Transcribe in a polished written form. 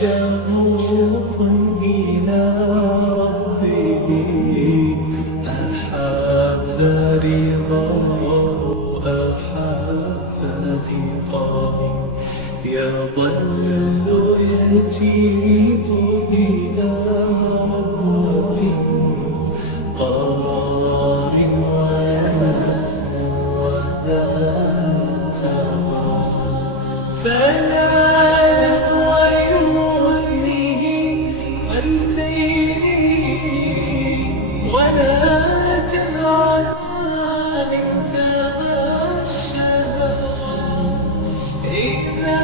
شوق إلى ربه، أحب رضاه أحب لقاه، يظل يجيب إلى ربوة قرار وينمو وذات فلا له يوليه عن زينه، ولا جعل انتهى الشهوات إذا